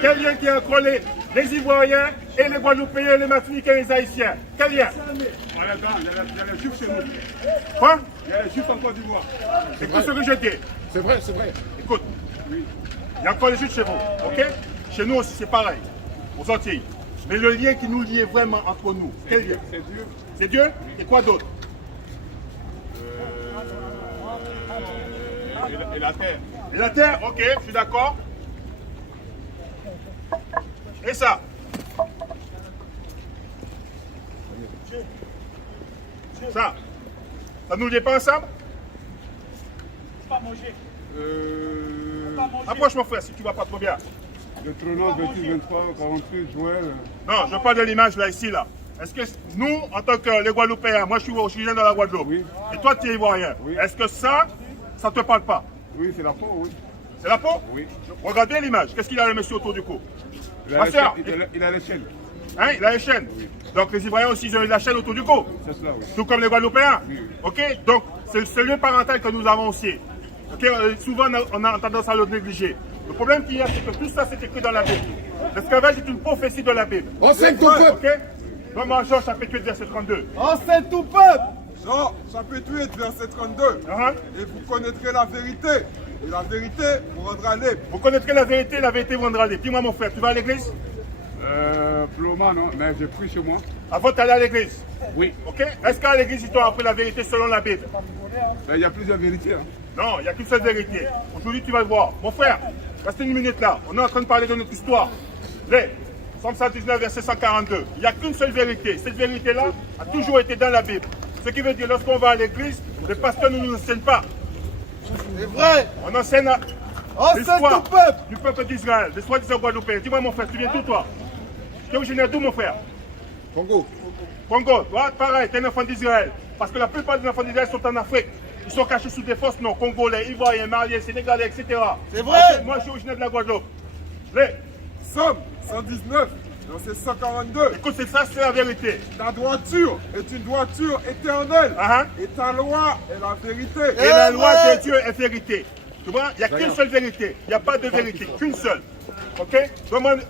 Quel lien qui a entre les Ivoiriens et les Guadeloupéens, les Martiniquais et les Haïtiens? Quel lien? Il y a les Juifs chez nous. Quoi? Il y a les Juifs en Côte d'Ivoire. Écoute ce que je dis. C'est vrai, c'est vrai. Écoute, il y a encore les Juifs chez vous, ok? Chez nous aussi, c'est pareil, aux Antilles. Mais le lien qui nous lie vraiment entre nous, quel lien? C'est Dieu. C'est Dieu? Et quoi d'autre? Et la terre. Et la terre? Ok, je suis d'accord. Et ça? Ça nous lie pas ensemble? Approche mon frère si tu vas pas trop bien. Deutéronome 28, 23, 48, Joël. Non, je parle de l'image là, ici, là. Est-ce que nous, en tant que les Guadeloupéens, moi je suis né dans la Guadeloupe, Oui. et toi tu es Ivoirien, Oui. est-ce que ça te parle pas? Oui, c'est la peau, oui. C'est la peau? Oui. Regarde bien l'image. Qu'est-ce qu'il a le monsieur autour du cou? Il a, Ma les soeur, chaînes, il a les chaînes. hein, il a les chaînes. Oui. Donc les Ivoiriens aussi, ils ont la chaîne autour du cou. C'est cela, oui. Tout comme les Guadeloupéens. Oui. Ok? Donc c'est ce lien parental que nous avons aussi. Ok? Souvent on a tendance à le négliger. Le problème qu'il y a, c'est que tout ça c'est écrit dans la Bible. L'esclavage est une prophétie de la Bible. Enseigne ton peuple. Ok? Dans Jean chapitre 8, verset 32. Enseigne tout peuple. Jean, chapitre 8, verset 32. Uh-huh. Et vous connaîtrez la vérité. Et la vérité vous rendra libre. Vous connaîtrez la vérité vous rendra libre. Dis-moi mon frère, tu vas à l'église? Ploma, non, mais j'ai pris chez moi. Avant d'aller à l'église? Oui. Ok? Est-ce qu'à l'église ils t'ont appris la vérité selon la Bible? Ben, il y a plusieurs vérités. Hein. Non, il n'y a qu'une seule vérité. Aujourd'hui, tu vas le voir. Mon frère, reste une minute là. On est en train de parler de notre histoire. Les Psaume 119, verset 142. Il n'y a qu'une seule vérité. Cette vérité-là a toujours été dans la Bible. Ce qui veut dire, lorsqu'on va à l'église, les pasteurs ne nous enseignent pas. C'est vrai. On enseigne Enseigne l'histoire tout peuple. du peuple d'Israël, l'histoire des Guadeloupéens. Dis-moi, mon frère, tu viens d'où, toi? Tu es originaire d'où, mon frère? Congo. Congo. Toi, pareil, tu es un enfant d'Israël. Parce que la plupart des enfants d'Israël sont en Afrique. Ils sont cachés sous des fausses noms. Congolais, Ivoiriens, Maliens, Sénégalais, etc. C'est vrai. Moi, je suis originaire de la Guadeloupe. Les, Somme 119, verset 142. écoute, c'est ça, c'est la vérité. Ta droiture est une droiture éternelle. Ah, Et ta loi est la vérité. Et la Eh loi ouais. de Dieu est vérité. Tu vois, il n'y a qu'une seule vérité. Il n'y a pas de vérité, qu'une seule. Ok? Demande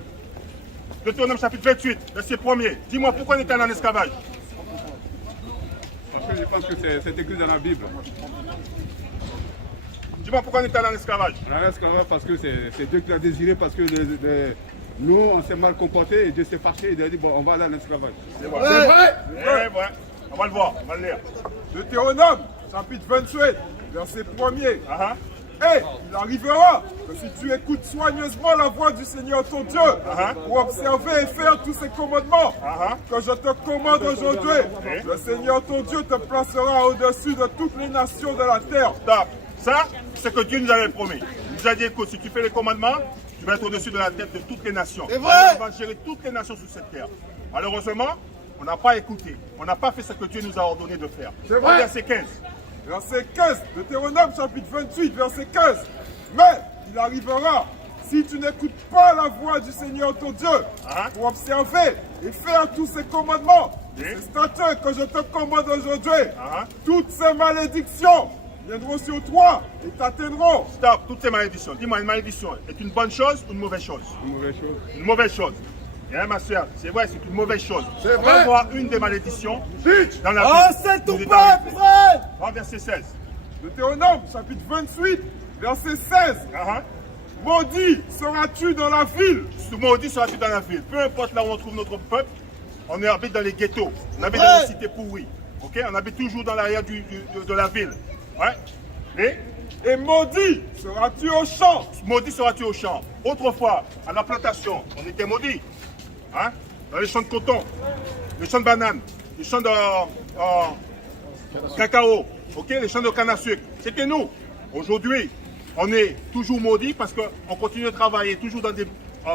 Deutéronome chapitre 28, verset 1er. Dis-moi pourquoi on était en esclavage. Parce que je pense que c'est écrit dans la Bible. Dis-moi pourquoi on était en esclavage. On a l'esclavage parce que c'est Dieu qui l'a désiré, parce que nous, on s'est mal comporté et Dieu s'est fâché. Il a dit, bon, on va aller à l'esclavage. C'est vrai. C'est vrai. Eh, ouais. On va le voir, on va le lire. Deutéronome, chapitre 28, verset 1er. Ah, Et il arrivera que si tu écoutes soigneusement la voix du Seigneur ton Dieu, pour observer et faire tous ses commandements que je te commande aujourd'hui, le Seigneur ton Dieu te placera au-dessus de toutes les nations de la terre. stop. Ça, c'est ce que Dieu nous avait promis. Il nous a dit, écoute, si tu fais les commandements, tu vas être au-dessus de la tête de toutes les nations. C'est vrai. On va gérer toutes les nations sur cette terre. Malheureusement, on n'a pas écouté. On n'a pas fait ce que Dieu nous a ordonné de faire. C'est vrai. Verset 15. Verset 15, Deutéronome chapitre 28, verset 15. Mais il arrivera, si tu n'écoutes pas la voix du Seigneur ton Dieu, pour observer et faire tous ces commandements, ces statuts que je te commande aujourd'hui, toutes ces malédictions viendront sur toi et t'atteindront. Stop, toutes ces malédictions. Dis-moi, une malédiction est une bonne chose ou une mauvaise chose? Une mauvaise chose. Une mauvaise chose. Hein, ma soeur, c'est vrai, c'est une mauvaise chose. C'est On va vrai. voir une des malédictions dans la Enseigne tout Nous est peuple, arrivé. frère. Va verset 16. Deutéronome chapitre 28, verset 16. Maudit seras-tu dans la ville. Maudit sera-tu dans la ville. Peu importe là où on trouve notre peuple, on habite dans les ghettos, on habite dans les cités pourries. Ok? On habite toujours dans l'arrière de la ville. Ouais? Et maudit seras-tu au champ. Maudit seras-tu au champ. Autrefois, à la plantation, on était maudit. Hein? Dans les champs de coton, les champs de bananes, les champs de cacao, ok? Les champs de canne à sucre. C'était nous. Aujourd'hui, on est toujours maudit parce qu'on continue de travailler toujours dans des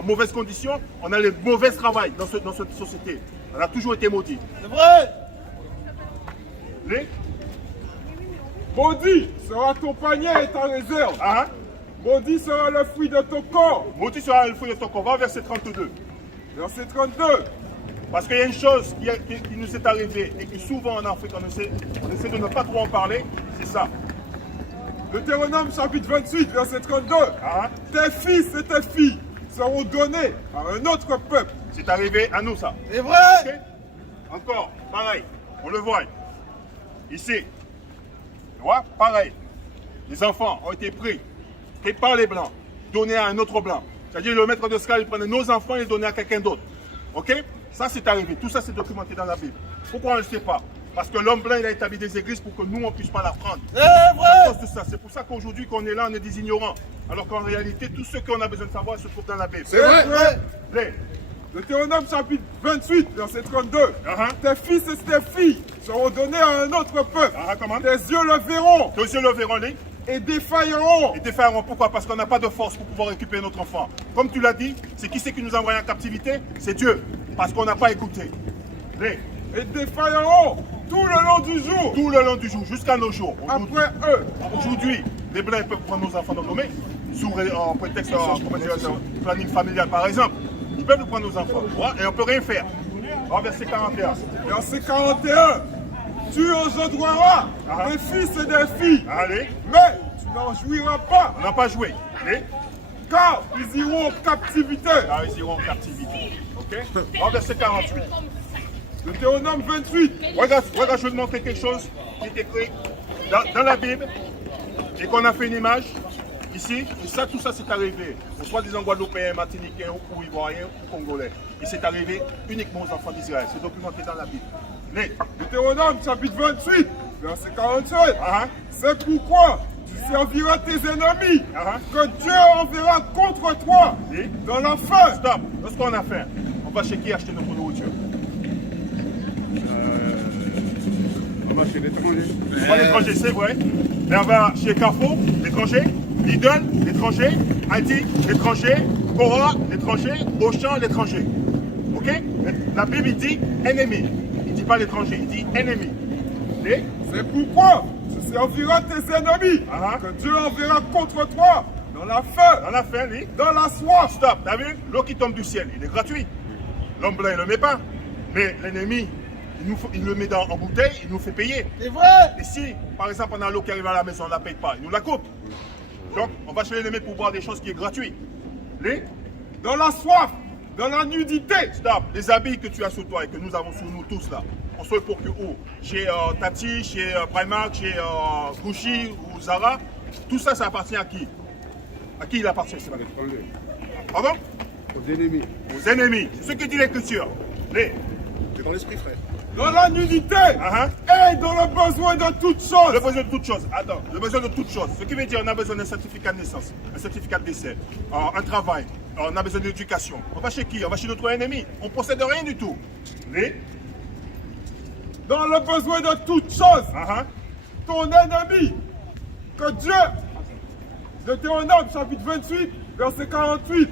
mauvaises conditions. On a les mauvais travail dans cette société. On a toujours été maudit. C'est vrai. Les? Maudit sera ton panier et ta réserve. Maudit sera le fruit de ton corps. Maudit sera le fruit de ton corps. Va verset 32. Verset 32. Parce qu'il y a une chose qui nous est arrivée et qui souvent en Afrique, on essaie de ne pas trop en parler, c'est ça. Deutéronome chapitre 28, verset 32. Tes fils et tes filles seront donnés à un autre peuple. C'est arrivé à nous, ça. C'est vrai. Ok. Encore, pareil, on le voit. Ici, tu vois, pareil. Les enfants ont été pris par les Blancs, donnés à un autre Blanc. C'est-à-dire le maître de Scal, il prenait nos enfants et les donnait à quelqu'un d'autre. Ok? Ça, c'est arrivé. Tout ça, c'est documenté dans la Bible. Pourquoi on ne le sait pas? Parce que l'homme blanc, il a établi des églises pour que nous, on ne puisse pas l'apprendre. C'est À vrai. cause de ça. C'est pour ça qu'aujourd'hui, qu'on est là, on est des ignorants. Alors qu'en réalité, tout ce qu'on a besoin de savoir se trouve dans la Bible. C'est vrai. Les- Deutéronome chapitre 28, verset 32. Uh-huh. Tes fils et tes filles seront donnés à un autre peuple. Comment? Tes yeux le verront Tes yeux le verront, les. et défailleront. Et défailleront. Pourquoi? Parce qu'on n'a pas de force pour pouvoir récupérer notre enfant. Comme tu l'as dit, c'est qui c'est qui nous a envoyés en captivité? C'est Dieu. Parce qu'on n'a pas écouté. Les- Et défailleront tout le long du jour. Tout le long du jour, jusqu'à nos jours. Après eux. Aujourd'hui, les Blancs ils peuvent prendre nos enfants dans nos mains, sous en prétexte planning familial par exemple. Ils peuvent nous prendre nos enfants, ouais, et on ne peut rien faire. Alors, verset 41. Verset 41. Tu engendreras Ah. des fils et des filles. Allez, Mais tu n'en jouiras pas. on n'a pas joué. Allez, Car ils iront en captivité. alors ils iront en captivité. Ok. Alors, verset 48. Deutéronome 28. Regarde, je vais te montrer quelque chose qui est écrit dans la Bible et qu'on a fait une image ici. Et ça, tout ça, c'est arrivé aux soi-disant Guadeloupéens, Martiniquais ou Ivoiriens ou Congolais. Et c'est arrivé uniquement aux enfants d'Israël. C'est documenté dans la Bible. Les- Deutéronome chapitre 28, verset 47. Ah, C'est pourquoi tu serviras tes ennemis, Ah. que Dieu enverra contre toi Et? dans la faim. Stop. Qu'est-ce qu'on a fait? On va chez qui acheter notre nourriture? On va chez l'étranger. On va à l'étranger, c'est vrai. Mais on va chez Carrefour, l'étranger. Lidl, l'étranger. Aldi, l'étranger. Cora, l'étranger. Auchan, l'étranger. Ok? La Bible, il dit ennemi. Il ne dit pas l'étranger, il dit ennemi. Et? C'est pourquoi tu serviras tes ennemis, Ah. que Dieu enverra contre toi dans la faim, Dans la fin, lui. dans la soif. Stop. T'as vu? L'eau qui tombe du ciel, il est gratuit. L'homme blanc, il ne le met pas. Mais l'ennemi, il le met en bouteille, il nous fait payer. C'est vrai. Et si, par exemple, on a l'eau qui arrive à la maison, on ne la paye pas, il nous la coupe. Donc, on va chez l'ennemi pour boire des choses qui est gratuit. Les, Dans la soif, dans la nudité. stop, les habits que tu as sur toi et que nous avons sur nous tous là, on se le procure où? Chez Tati, chez Primark, chez Gucci ou Zara. Tout ça, ça appartient à qui? À qui il appartient? À l'étranger. Pardon? Aux ennemis. Aux ennemis. C'est ce que dit l'Écriture. Les, C'est dans l'esprit, frère. Dans la nudité. Ah, Et dans le besoin de toutes le choses. besoin de toutes choses. Attends, le besoin de toutes choses. Ce qui veut dire on a besoin d'un certificat de naissance, un certificat de décès, un travail, on a besoin d'éducation. On va chez qui? On va chez notre ennemi. On ne possède rien du tout. Les, Dans le besoin de toutes choses. ah, Ton ennemi, que Dieu, Deutéronome chapitre 28, verset 48.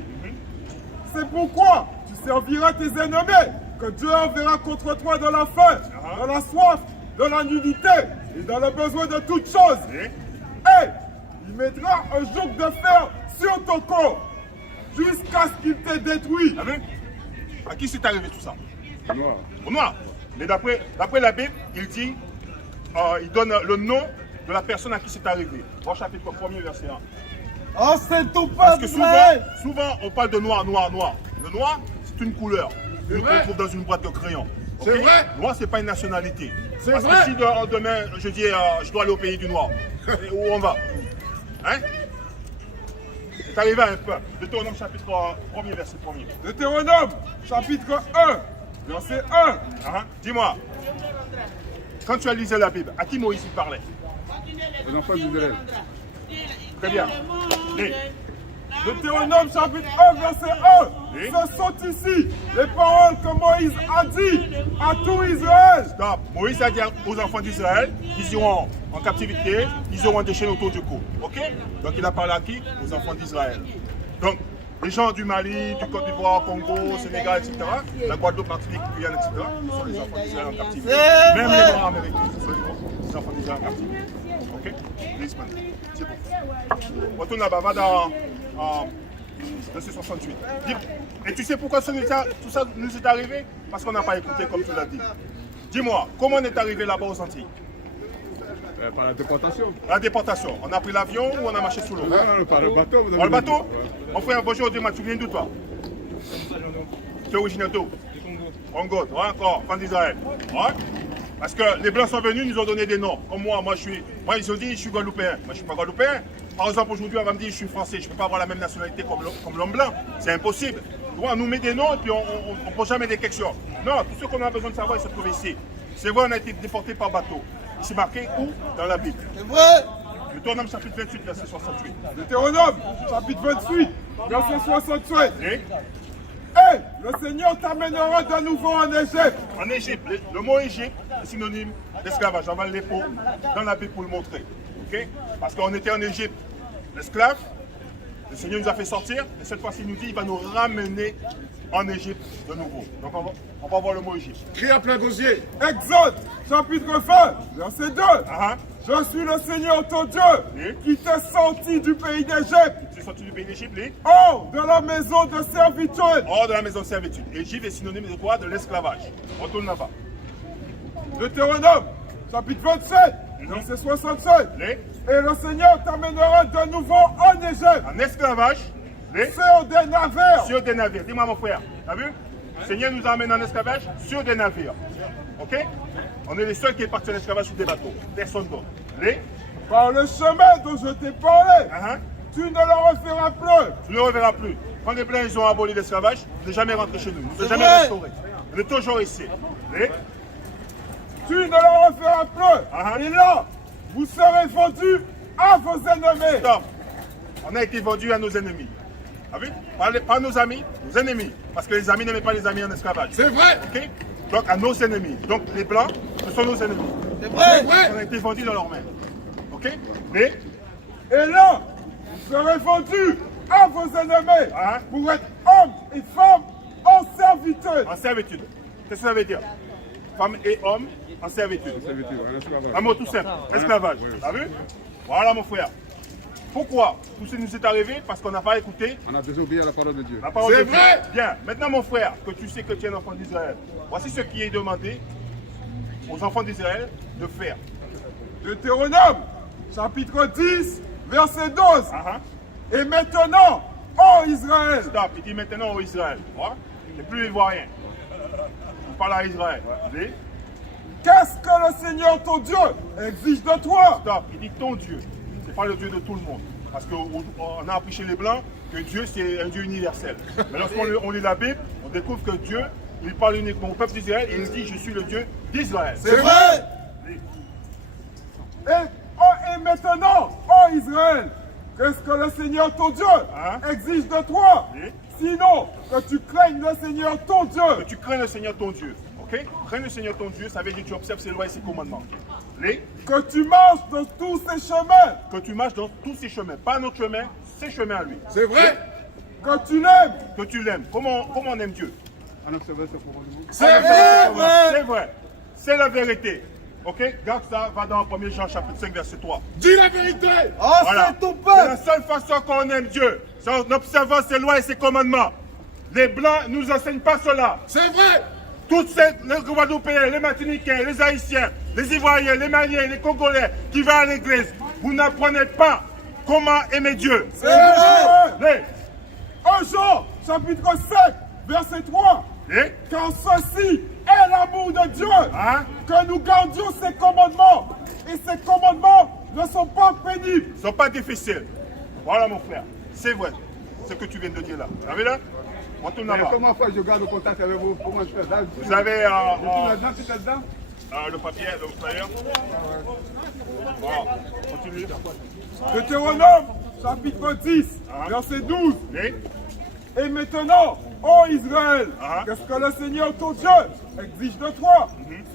C'est pourquoi tu serviras tes ennemis, que Dieu enverra contre toi dans la faim, dans la soif, dans la nudité et dans le besoin de toutes choses. et, Et il mettra un joug de fer sur ton corps, jusqu'à ce qu'il t'ait détruit. t'as vu? À qui c'est arrivé tout ça? Noir. Au noir. Mais d'après la Bible, il dit, il donne le nom de la personne à qui c'est arrivé. Au chapitre 1er, verset 1. Oh, c'est tout Parce peuple que d'Israël. souvent, on parle de noir, noir, noir. Le noir, c'est une couleur. C'est qu'on vrai. trouve dans une boîte de crayons. C'est Ok? vrai. Noir, c'est pas une nationalité. C'est Parce vrai. que si demain, je dis, je dois aller au pays du noir, où on va? Hein? C'est arrivé à un peuple. Deutéronome chapitre 1er, verset 1er. Deutéronome chapitre 1, verset 1. Ah, dis-moi, quand tu as lisé la Bible, à qui Moïse il parlait? Les enfants d'Israël. Très bien. Lis. Deutéronome chapitre 1, verset 1. Oui. Ce sont ici les paroles que Moïse a dit à tout Israël. Stop. Moïse a dit aux enfants d'Israël qu'ils iront en captivité, ils auront des chaînes autour du cou. Ok? Donc il a parlé à qui? Aux enfants d'Israël. Donc, les gens du Mali, du Côte d'Ivoire, Congo, Sénégal, etc., la Guadeloupe, Martinique, Guyane, etc., ce sont les enfants d'Israël en captivité. C'est Même vrai. les Noirs américains, ce sont les enfants d'Israël en captivité. Ok? Lise maintenant. C'est bon. Retourne là-bas, va dans verset 68. Et tu sais pourquoi tout ça nous est arrivé? Parce qu'on n'a pas écouté comme tu l'as dit. Dis-moi, comment on est arrivé là-bas aux Antilles? Par la déportation. La déportation. On a pris l'avion ou on a marché sous l'eau? Non, par le bateau. Vous avez Par le dit. bateau? Mon frère, bonjour, dis-moi, tu viens d'où toi? Tu es originaire d'où? Congo, ouais, encore, fan d'Israël. Ouais. Parce que les Blancs sont venus, ils nous ont donné des noms. Comme moi, ils ont dit je suis Guadeloupéen. Moi, je ne suis pas Guadeloupéen. Par exemple, aujourd'hui, on va me dire je suis français. Je ne peux pas avoir la même nationalité comme l'homme blanc. C'est impossible. On nous met des noms et puis on ne pose jamais des questions. Non, tout ce qu'on a besoin de savoir, il se trouve ici. C'est vrai, on a été déporté par bateau. C'est marqué où? Dans la Bible. C'est vrai. Deutéronome chapitre 28, verset 68. Deutéronome, chapitre 28, verset 68. Et Hey, le Seigneur t'amènera de nouveau en Égypte. en Égypte, le mot Égypte est synonyme d'esclavage. On va le l'épaule dans la Bible pour le montrer. Ok? Parce qu'on était en Égypte, l'esclave, le Seigneur nous a fait sortir, et cette fois-ci il nous dit qu'il va nous ramener en Égypte de nouveau. Donc on va voir le mot Égypte. Crie à plein gosier. Exode, chapitre 20, verset 2. Ah, Je suis le Seigneur ton Dieu Oui. qui t'ai sorti du pays d'Égypte, tu es sorti du pays d'Égypte, hors de la maison de servitude. hors de la maison de servitude. Égypte est synonyme de quoi? De l'esclavage. Retourne là-bas. Deutéronome, chapitre 27, verset 67. Les, Et le Seigneur t'amènera de nouveau en Égypte, en esclavage, les, sur des navires. sur des navires. Dis-moi mon frère, t'as vu? Le Seigneur nous amène en esclavage sur des navires. Ok? On est les seuls qui est partis en esclavage sur des bateaux. Personne d'autre. Les, Par le chemin dont je t'ai parlé, ah, tu ne le referas plus. tu ne le reverras plus. Quand les Blancs ils ont aboli l'esclavage, on n'est jamais rentré chez nous. On n'est jamais vrai. restauré. On est toujours ici. Les, Tu ne le referas plus. Ah. Et là, vous serez vendus à vos ennemis. stop. On a été vendus à nos ennemis. T'as vu? Pas nos amis, nos ennemis. Parce que les amis n'aimaient pas les amis en esclavage. C'est vrai. Ok? Donc à nos ennemis. Donc les Blancs, ce sont nos ennemis. C'est vrai. On a été vendus dans leurs mains. Ok? Les, Et là, vous serez vendus à vos ennemis Ah. pour être hommes et femmes en servitude. en servitude. Qu'est-ce que ça veut dire? Femmes et hommes en servitude. Servitude, un esclavage. Un mot tout simple, esclavage. Oui. T'as vu? Voilà mon frère. Pourquoi tout ça nous est arrivé? Parce qu'on n'a pas écouté On a désobéi à la parole de Dieu. la parole C'est de Dieu. vrai. Bien, maintenant mon frère, que tu sais que tu es un enfant d'Israël, voici ce qui est demandé aux enfants d'Israël de faire. Deutéronome, chapitre 10, verset 12. Ah, Et maintenant, ô Israël, Stop, il dit maintenant au Israël. Voilà. C'est plus ivoirien. Il parle à Israël. Les, qu'est-ce que le Seigneur ton Dieu exige de toi? stop, il dit ton Dieu. C'est pas le Dieu de tout le monde. Parce qu'on a appris chez les Blancs que Dieu c'est un Dieu universel. Mais lorsqu'on lit la Bible, on découvre que Dieu, il parle uniquement au peuple d'Israël et il dit je suis le Dieu d'Israël. C'est vrai. Et maintenant, ô Israël, qu'est-ce que le Seigneur ton Dieu Hein? exige de toi? Oui. Sinon, que tu craignes le Seigneur ton Que Dieu. tu crains le Seigneur ton Dieu. Ok? Crains le Seigneur ton Dieu, ça veut dire que tu observes ses lois et ses commandements. Les, Que tu marches dans tous ses chemins. que tu marches dans tous ses chemins. Pas notre chemin, ses chemins à lui. C'est vrai. Que tu l'aimes. Que tu l'aimes. Comment on aime Dieu? En observant ce commandement. C'est vrai. C'est vrai. C'est la vérité. Ok? Garde ça, va dans 1 Jean chapitre 5 verset 3. Dis la vérité. Oh, Voilà. c'est ton C'est la peuple. seule façon qu'on aime Dieu. C'est en observant ses lois et ses commandements. Les Blancs ne nous enseignent pas cela. C'est vrai. Tous les Guadeloupéens, les Martiniquais, les Haïtiens, les Ivoiriens, les Maliens, les Congolais qui vont à l'église, vous n'apprenez pas comment aimer Dieu. C'est vrai. Les, 1 Jean, chapitre 5, verset 3. les, Car ceci est l'amour de Dieu. hein? Que nous gardions ses commandements. Et ces commandements ne sont pas pénibles. Ils ne sont pas difficiles. Voilà mon frère, c'est vrai. Ce que tu viens de dire là. Vous avez là? On tourne Mais là-bas. comment faire je garde le contact avec vous? Comment je fais ça? Vous avez Je suis là-dedans, tu es là-dedans? le papier, le flyer. Voilà. Continue. Deutéronome, chapitre 10, Ah. verset 12. Les, Et maintenant, ô Israël, Ah. qu'est-ce que le Seigneur ton Dieu exige de toi?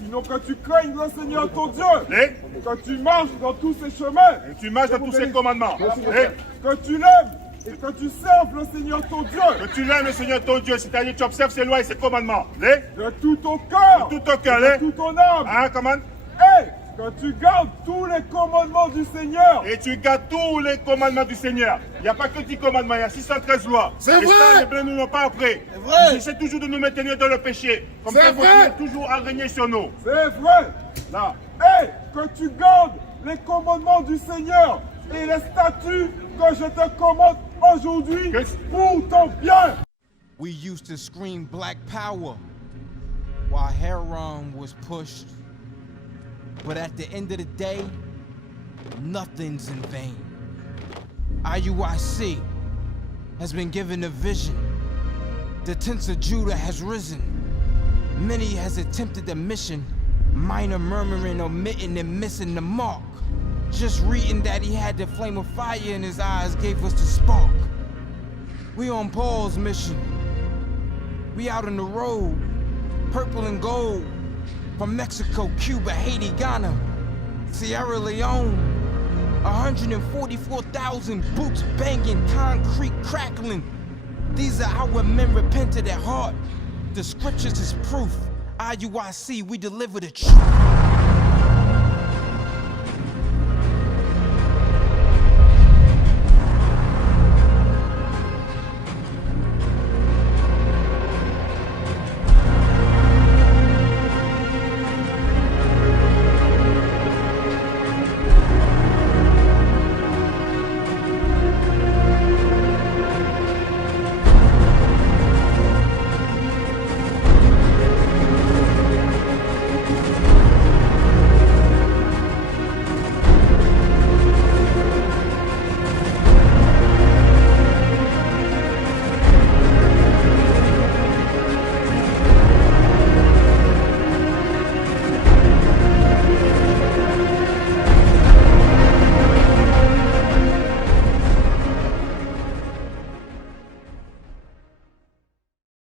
Sinon que tu craignes le Seigneur ton Dieu, les, que tu marches dans tous ses chemins, et tu marches dans tous ses commandements. Les, que tu l'aimes et que tu serves le Seigneur ton Dieu que tu l'aimes le Seigneur ton Dieu, c'est-à-dire tu observes ses lois et ses commandements. Les, de tout ton cœur, tout ton cœur, de les, toute ton âme, hein, comment? et que tu gardes tous les commandements du Seigneur. Et tu gardes tous les commandements du Seigneur. Il n'y a pas que 10 commandements, il y a 613 lois. C'est et vrai. ça, les Blancs ne l'ont pas appris. C'est vrai. Ils essaient toujours de nous maintenir dans le péché. Comme C'est ça, ils vrai. continuent toujours à régner sur nous. C'est vrai. Là, Et que tu gardes les commandements du Seigneur et les statuts que je te commande aujourd'hui pour ton bien. We used to scream black power while Heron was pushed. But at the end of the day, nothing's in vain. IUIC has been given a vision. The tents of Judah has risen. Many has attempted the mission, minor murmuring, omitting and missing the mark. Just reading that he had the flame of fire in his eyes gave us the spark. We on Paul's mission. We out on the road, purple and gold, from Mexico, Cuba, Haiti, Ghana, Sierra Leone. 144,000 boots banging, concrete crackling. These are our men repented at heart. The scriptures is proof. IUIC, we deliver the truth.